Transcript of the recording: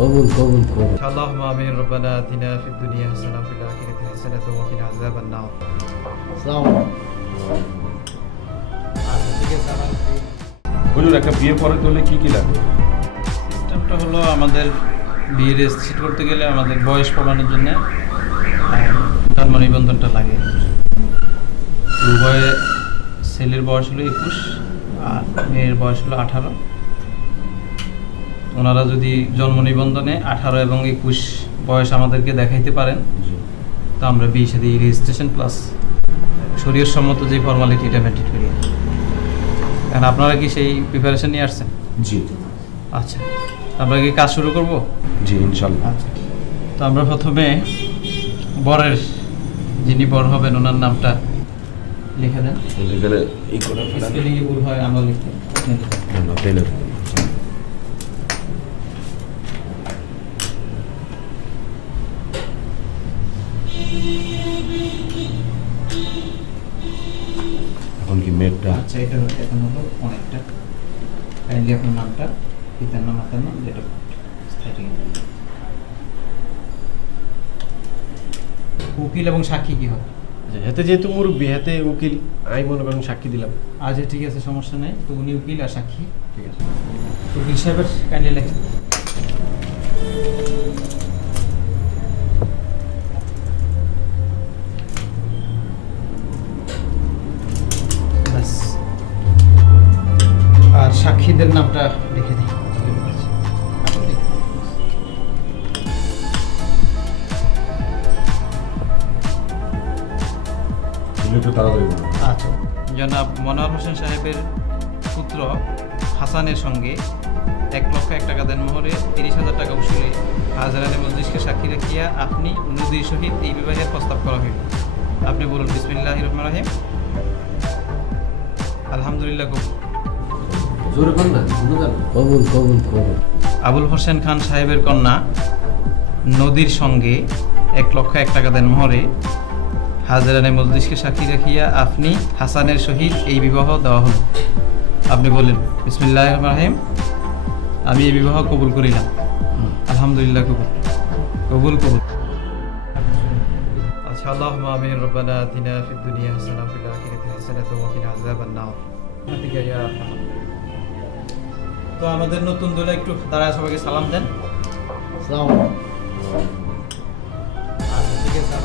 কবুল কবুল কবুল। اللهم آمين. ربنا آتنا في الدنيا حسنة وفي الآخرة حسنة وقنا عذاب النار. আসসালামু হুজুর, একটা বিয়ে পড়াতে হলে কি কি লাগবে? সিস্টেমটা হলো আমাদের বিয়ে রেজিস্ট্রেট করতে গেলে আমাদের বয়স প্রমাণের জন্য জন্ম নিবন্ধনটা লাগে। উভয়ে ছেলের বয়স হলো 21 আর মেয়ের বয়স হলো 18। ওনারা যদি জন্ম নিবন্ধনে 18 এবং 21 বয়স আমাদেরকে দেখাইতে পারেন তো আমরা বিয়ে সাথে রেজিস্ট্রেশন প্লাস শরীয়ত সম্মত যে ফর্মালিটি এটা মেনটেন করি। কারণ আপনারা কি সেই প্রিপারেশন নিয়ে আসছেন? জি আচ্ছা, আমরা কি কাজ শুরু করব? জি ইনশাল্লাহ। আচ্ছা, তো আমরা প্রথমে বরের যিনি বর হবেন ওনার নামটা লিখে দেন। এখানে এই করে স্পেলিংয়ে ভুল হয় আমরা লিখতে পেলে এখন কি মেয়েরটা? আচ্ছা, এটা এখন হলো অনেকটা কাইন্ডলি আপনার নামটা, পিতার নাম, মাতার নাম, যেটা উকিল এবং সাক্ষী কি হবে? হাতে যেহেতু মুরব্বী হাতে উকিল আমি মনে করেন সাক্ষী দিলাম। আচ্ছা ঠিক আছে, সমস্যা নেই। তো উনি উকিল আর সাক্ষী, ঠিক আছে। উকিল সাহেবের কাইন্ডলি লেখেন। ব্যাস। আর সাক্ষীদের নামটা লিখে দিই। একটু তাড়াতাড়ি বলুন। আচ্ছা, জনাব মনোয়ার হোসেন সাহেবের পুত্র হাসানের সঙ্গে 1,01,000 টাকা দেনমোহরে 30,000 টাকা উসুলে হাজারানে মজলিসকে সাক্ষী রাখিয়া আপনি নদীর সহিত এই বিবাহের প্রস্তাব করা হইল। আপনি বলুন বিসমিল্লাহির রহমানির রহিম। আলহামদুলিল্লাহ। জোরে কর না, কবুল কবুল কবুল। আবুল হোসেন খান সাহেবের কন্যা নদীর সঙ্গে 1,01,000 টাকা দেনমোহরে হাজারানে মজলিসকে সাক্ষী রাখিয়া আপনি হাসানের সহিত এই বিবাহ দেওয়া হল। আপনি বলেন বিসমিল্লাহির রহমানির রহিম। আমি এই বিবাহ কবুল করিলাম। আলহামদুলিল্লাহ। কবুল কবুল কবুল। আচ্ছা, আল্লাহুম্মা আমিন। রব্বানা আতিনা ফিদ দুনিয়া হাসানাহ ওয়া ফিল আখিরাতি হাসানাহ ওয়া কিনা আযাবান নার। তো আমাদের নতুন দলে একটু দাঁড়ায় সবাইকে সালাম দেন। আসসালামু আচ্ছা ঠিক আছে।